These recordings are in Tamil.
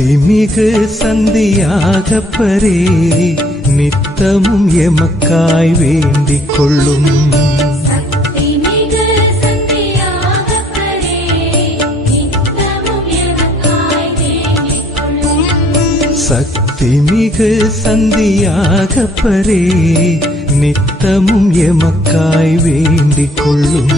சக்திமிகு சந்தியாகப்பரே நித்தமும் எமக்காய் வேண்டிக் கொள்ளும். சக்திமிகு சந்தியாகப்பரே நித்தமும் எமக்காய் வேண்டிக் கொள்ளும்.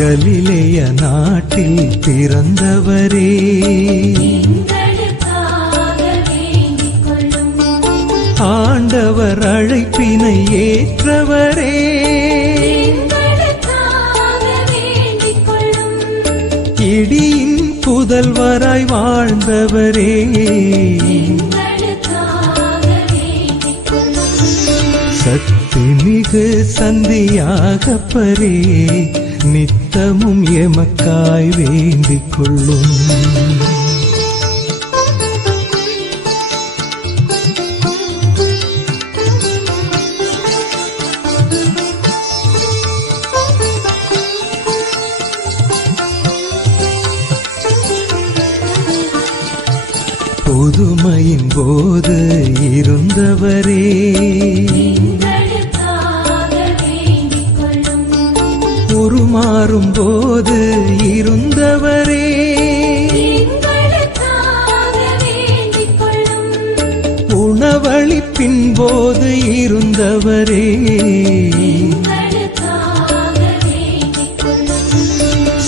கலிலேய நாட்டில் பிறந்தவரே ஆண்டவர் அழைப்பினை ஏற்றவரே இடியின் புதல்வராய் வாழ்ந்தவரே சக்திமிகு சந்தியாகப்பரே நித்தமும் எமக்காய் வேண்டிக் கொள்ளும். புதுமையின் போது இருந்தவரே உருமாறும் போது இருந்தவரே உணவளிப்பின் போது இருந்தவரே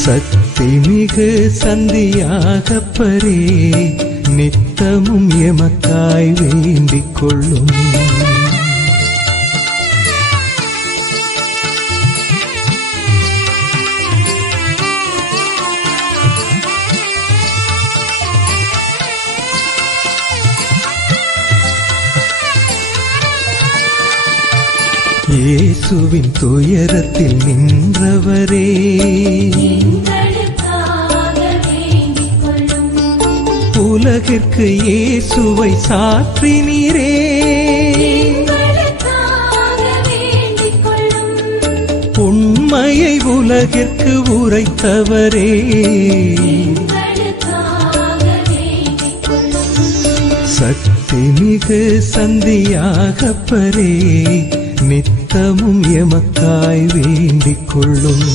சக்திமிகு சந்தியாகப்பரே நித்தமும் எமக்காய் வேண்டிக் கொள்ளும். இயேசுவின் துயரத்தில் நின்றவரே உலகிற்கு இயேசுவை சாற்றினீரே உண்மையை உலகிற்கு உரைத்தவரே சக்திமிகு சந்தியாகப்பரே நித்தமும் எமக்காய் வேண்டிக் கொள்ளும்.